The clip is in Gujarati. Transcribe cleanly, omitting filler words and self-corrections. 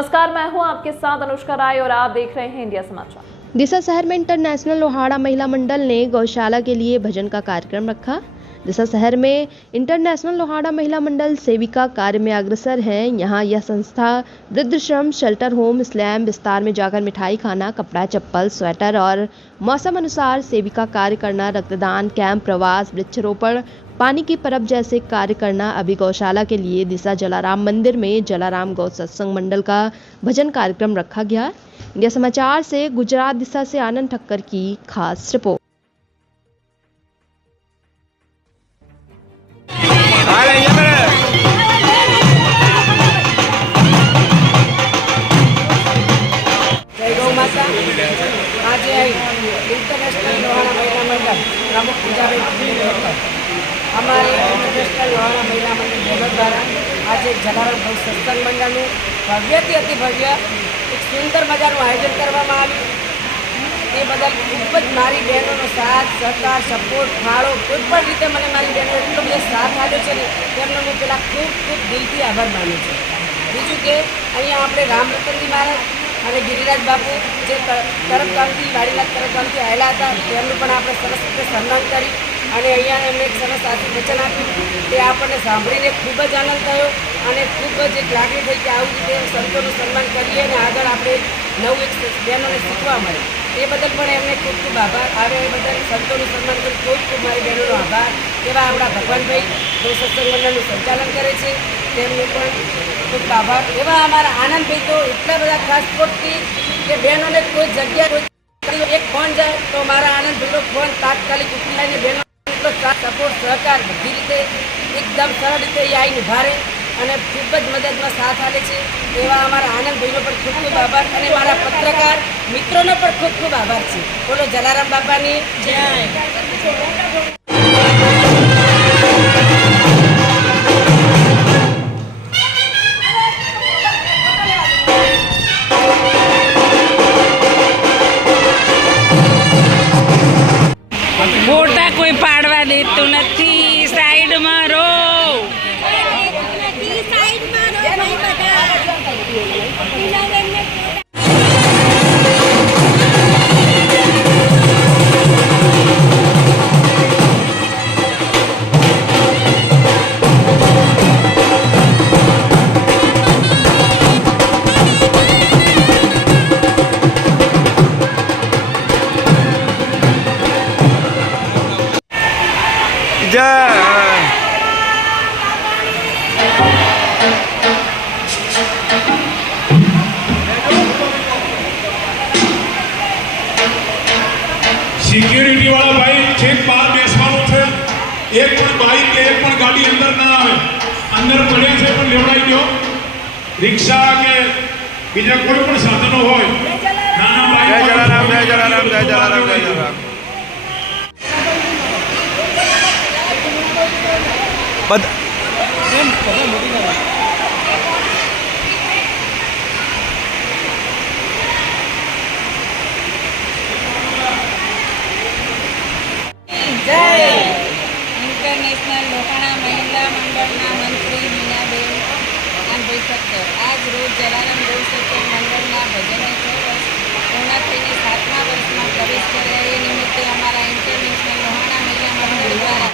नमस्कार, मैं हूं आपके साथ अनुष्का राय और आप देख रहे हैं इंडिया समाचार। दिशा शहर में इंटरनेशनल लोहाड़ा महिला मंडल ने गौशाला के लिए भजन का कार्यक्रम रखा। दिशा शहर में इंटरनेशनल लोहाड़ा महिला मंडल सेविका कार्य में अग्रसर है। यहाँ यह संस्था वृद्धाश्रम, शेल्टर होम, स्लैम विस्तार में जाकर मिठाई खाना, कपड़ा, चप्पल, स्वेटर और मौसम अनुसार सेविका कार्य करना, रक्तदान कैंप, प्रवास, वृक्षारोपण, पानी की परब जैसे कार्य करना। अभी गौशाला के लिए दिशा जलाराम मंदिर में जलाराम गौ सत्संग मंडल का भजन कार्यक्रम रखा गया। इंडिया समाचार से गुजरात दिशा से आनंद ठक्कर की खास रिपोर्ट। जय गौ माता। आज इंटरनेशनल लोहाड़ा महिला मंडल प्रमुख पूजाबेन हमारे इंटरनेशनल लोहाड़ा महिला मंडल बहनों द्वारा आज एक जलाराम गौ सत्संग मंडलનું ભવ્યથી અતિ ભવ્ય એક સુંદર મજાનું આયોજન કરવામાં આવ્યું। એ બદલ ખૂબ જ મારી બહેનોનો સાથ, સહકાર, સપોર્ટ, ફાળો કોઈ પણ રીતે મને મારી બહેનો એટલો બધો સાથ આપ્યો છે ને તેમનો હું પહેલાં ખૂબ ખૂબ દિલથી આભાર માનું છું। બીજું કે અહીંયા આપણે રામરતનજી મહારાજ અને ગિરિરાજ બાપુ જે તરફગામથી વાડીનાથ તરફગામથી આવેલા હતા તેમનું પણ આપણે સરસ રીતે સન્માન કરી અને અહીંયા એમને એક સરસ વચન આપ્યું તે આપણને સાંભળીને ખૂબ જ આનંદ થયો અને ખૂબ જ એક લાગણી થઈ કે આવું રીતે સંતોનું સન્માન કરીએ અને આગળ આપણે નવું એક બહેનોને શીખવા મળે। એ બદલ પણ એમને ખૂબ ખૂબ આભાર। આવે એ બદલ સંતોનું સન્માન કરી ખૂબ ખૂબ મારી બહેનોનો આભાર। એવા આપણા ભગવાનભાઈ જે સત્સંગ મંડળનું સંચાલન કરે છે તેમને પણ ખૂબ આભાર। એવા અમારા આનંદભાઈ તો એટલા બધા ખાસ સ્પોર્ટથી કે બહેનોને કોઈ જગ્યા કોઈ એક ફોન જાય તો મારા આનંદભાઈનો ફોન તાત્કાલિક ઉઠાવીને બહેનો એટલો સપોર્ટ સહકાર બધી રીતે એકદમ સરળ રીતે એ આવીને ઉભા રહે અને ખૂબ જ મદદમાં સાથ આપે છે। એવા અમારા આનંદભાઈનો પણ ખૂબ ખૂબ આભાર અને મારા પત્રકાર મિત્રોનો પણ ખૂબ ખૂબ આભાર છે। બોલો જલારામ બાપાની જય। ફોટા કોઈ પાડવા દેતું નથી, સાઈડમાં રહો। સિક્યુરિટી વાળા ભાઈ છેક બહાર બેસવાનું છે। એક પણ બાઈક કે એક પણ ગાડી અંદર ના આવે। અંદર પડ્યા છે પણ લેવડાવી દો। રિક્ષા કે બીજા કોઈ પણ સાધનો હોય નાના બાઈક જય જલારામ જય જલારામ જય જલારામ જય જલારામ। ઇન્ટરનેશનલ લોહાણા મહિલા મંડળના મંત્રી મીનાબેન આનભાઈ ઠક્કર આજ રોજ જલારામ ગૌ સત્સંગ મંડળના ભજને 6 વર્ષ પૂર્ણ થઈને 7મા વર્ષમાં પ્રવેશ કર્યા। એ નિમિત્તે અમારા ઇન્ટરનેશનલ લોહાણા મહિલા મંડળ દ્વારા